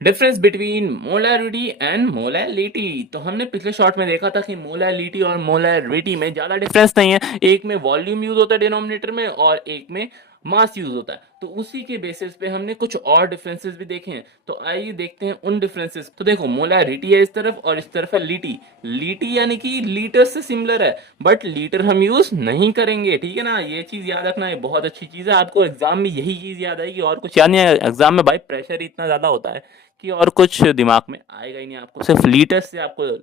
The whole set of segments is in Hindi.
Difference between molarity and molality. तो हमने पिछले शॉर्ट में देखा था कि मोलैलिटी और मोलैरिटी में ज्यादा डिफरेंस नहीं है, एक में वॉल्यूम यूज होता है डिनोमिनेटर में और एक में मास यूज होता है। तो उसी के बेसिस पे हमने कुछ और डिफरेंसेस भी देखे हैं, तो आइए देखते हैं उन डिफरेंसेस। तो देखो, मोलैरिटी है इस तरफ और इस तरफ है लीटी। लीटी यानी कि लीटर से सिमिलर है, बट लीटर हम यूज नहीं करेंगे, ठीक है ना। ये चीज याद रखना, है बहुत अच्छी चीज है, आपको एग्जाम में यही चीज याद आएगी और कुछ याद नहीं है। एग्जाम में भाई प्रेशर इतना ज्यादा होता है कि और कुछ दिमाग में आएगा ही नहीं, आपको सिर्फ लीटर से आपको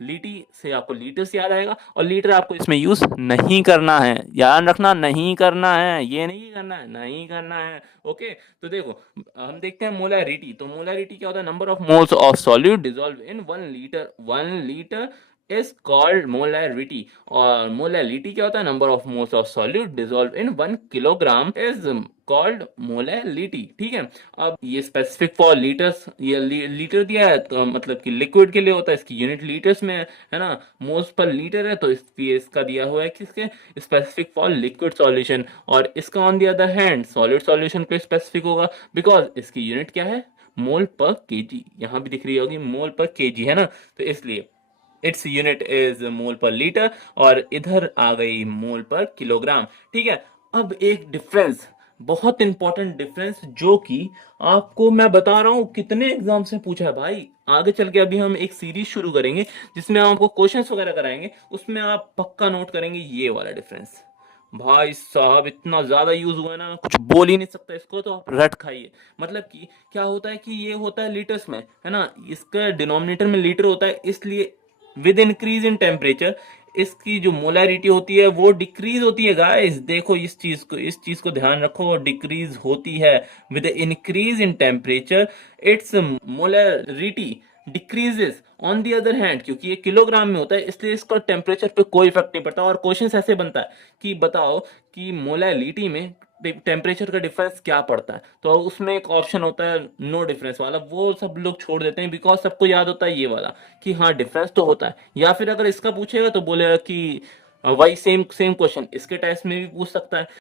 लीटी से आपको लीटर्स याद आएगा, और लीटर आपको इसमें यूज नहीं करना है, याद रखना, नहीं करना है, ये नहीं करना है, नहीं करना है। ओके, तो देखो हम देखते हैं मोलैरिटी। तो मोलैरिटी क्या होता है? Number of moles of solute dissolve in 1 litre. 1 litre is called molarity. और मोलैलिटी क्या होता है? Number of moles of solute dissolve in 1 kilogram is called molality, ठीक है। अब ये स्पेसिफिक फॉर लीटर्स, ये लीटर दिया है तो मतलब कि लिक्विड के लिए होता है, इसकी यूनिट लीटर्स में है ना। मोल्स पर लीटर है, तो इसका दिया हुआ है किसके? Specific for liquid solution. और इसका on the other hand solid solution पे स्पेसिफिक होगा, बिकॉज इसकी यूनिट क्या है? मोल पर केजी। यहाँ भी दिख रही होगी मोल पर केजी, है ना। तो इसलिए इट्स यूनिट इज मोल पर लीटर, और इधर आ गई मोल पर किलोग्राम, ठीक है। अब एक डिफरेंस, बहुत इंपॉर्टेंट डिफरेंस, जो कि आपको मैं बता रहा हूं कितने एग्जाम से पूछा है भाई। आगे चल के अभी हम एक सीरीज शुरू करेंगे जिसमें हम आपको क्वेश्चंस वगैरह कराएंगे, उसमें आप पक्का नोट करेंगे ये वाला डिफरेंस। भाई साहब इतना ज्यादा यूज हुआ है ना, कुछ बोल ही नहीं सकता इसको, तो आप रट खाइए। मतलब कि क्या होता है कि ये होता है लीटर्स में, है ना, इसका डिनोमिनेटर में लीटर होता है, इसलिए विद इंक्रीज इन टेम्परेचर इसकी जो मोलैरिटी होती है वो डिक्रीज होती है। गाइस देखो इस चीज को ध्यान रखो, वो डिक्रीज होती है with increase in temperature. It's molarity decreases on the other hand, क्योंकि ये किलोग्राम में होता है इसलिए इसका टेम्परेचर पे कोई इफेक्ट नहीं पड़ता। और क्वेश्चन ऐसे बनता है कि बताओ कि मोलैलिटी में टेम्परेचर का डिफरेंस क्या पड़ता है, तो उसमें एक ऑप्शन होता है नो डिफरेंस वाला, वो सब लोग छोड़ देते हैं बिकॉज सबको याद होता है ये वाला कि हाँ डिफरेंस तो होता है। या फिर अगर इसका पूछेगा तो बोलेगा कि वही सेम सेम क्वेश्चन इसके टेस्ट में भी पूछ सकता है।